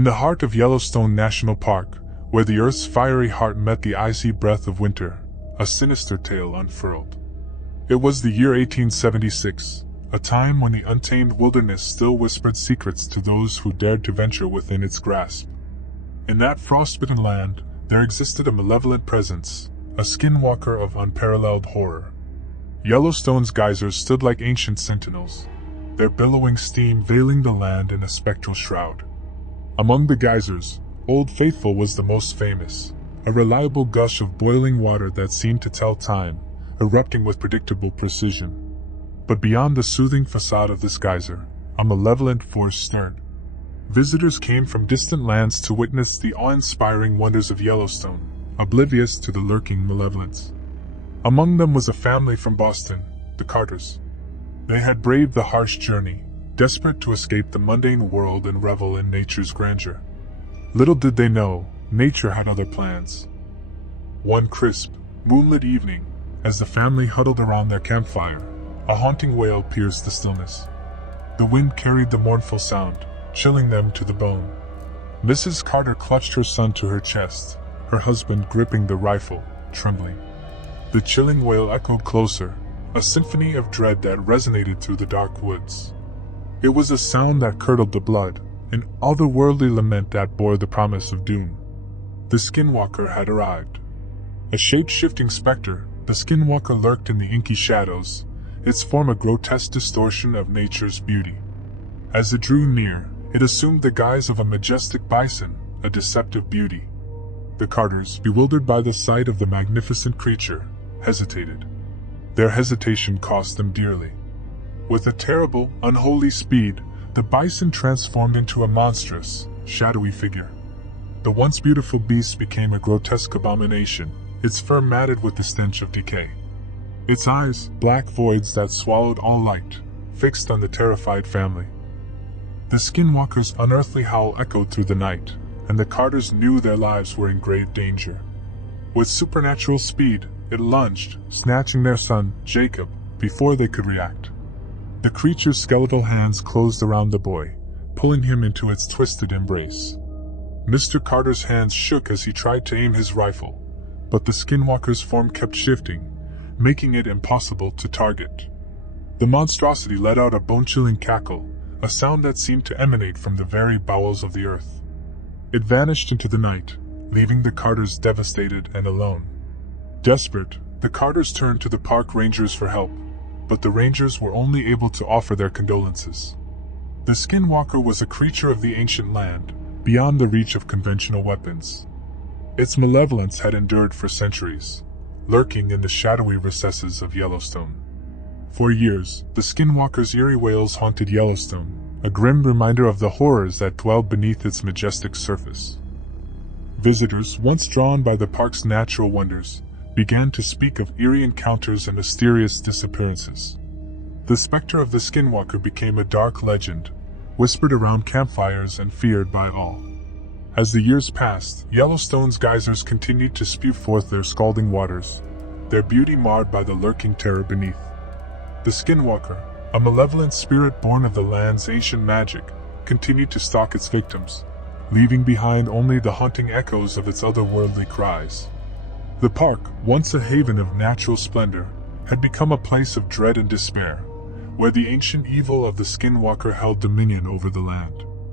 In the heart of Yellowstone National Park, where the Earth's fiery heart met the icy breath of winter, a sinister tale unfurled. It was the year 1876, a time when the untamed wilderness still whispered secrets to those who dared to venture within its grasp. In that frostbitten land, there existed a malevolent presence, a skinwalker of unparalleled horror. Yellowstone's geysers stood like ancient sentinels, their billowing steam veiling the land in a spectral shroud. Among the geysers, Old Faithful was the most famous, a reliable gush of boiling water that seemed to tell time, erupting with predictable precision. But beyond the soothing façade of this geyser, a malevolent force stirred. Visitors came from distant lands to witness the awe-inspiring wonders of Yellowstone, oblivious to the lurking malevolence. Among them was a family from Boston, the Carters. They had braved the harsh journey, desperate to escape the mundane world and revel in nature's grandeur. Little did they know, nature had other plans. One crisp, moonlit evening, as the family huddled around their campfire, a haunting wail pierced the stillness. The wind carried the mournful sound, chilling them to the bone. Mrs. Carter clutched her son to her chest, her husband gripping the rifle, trembling. The chilling wail echoed closer, a symphony of dread that resonated through the dark woods. It was a sound that curdled the blood, an otherworldly lament that bore the promise of doom. The Skinwalker had arrived. A shape-shifting specter, the Skinwalker lurked in the inky shadows, its form a grotesque distortion of nature's beauty. As it drew near, it assumed the guise of a majestic bison, a deceptive beauty. The Carters, bewildered by the sight of the magnificent creature, hesitated. Their hesitation cost them dearly. With a terrible, unholy speed, the bison transformed into a monstrous, shadowy figure. The once beautiful beast became a grotesque abomination, its fur matted with the stench of decay. Its eyes, black voids that swallowed all light, fixed on the terrified family. The Skinwalker's unearthly howl echoed through the night, and the Carters knew their lives were in grave danger. With supernatural speed, it lunged, snatching their son, Jacob, before they could react. The creature's skeletal hands closed around the boy, pulling him into its twisted embrace. Mr. Carter's hands shook as he tried to aim his rifle, but the Skinwalker's form kept shifting, making it impossible to target. The monstrosity let out a bone-chilling cackle, a sound that seemed to emanate from the very bowels of the earth. It vanished into the night, leaving the Carters devastated and alone. Desperate, the Carters turned to the park rangers for help, but the rangers were only able to offer their condolences. The Skinwalker was a creature of the ancient land, beyond the reach of conventional weapons. Its malevolence had endured for centuries, lurking in the shadowy recesses of Yellowstone. For years, the Skinwalker's eerie wails haunted Yellowstone, a grim reminder of the horrors that dwelled beneath its majestic surface. Visitors, once drawn by the park's natural wonders, began to speak of eerie encounters and mysterious disappearances. The specter of the Skinwalker became a dark legend, whispered around campfires and feared by all. As the years passed, Yellowstone's geysers continued to spew forth their scalding waters, their beauty marred by the lurking terror beneath. The Skinwalker, a malevolent spirit born of the land's ancient magic, continued to stalk its victims, leaving behind only the haunting echoes of its otherworldly cries. The park, once a haven of natural splendor, had become a place of dread and despair, where the ancient evil of the Skinwalker held dominion over the land.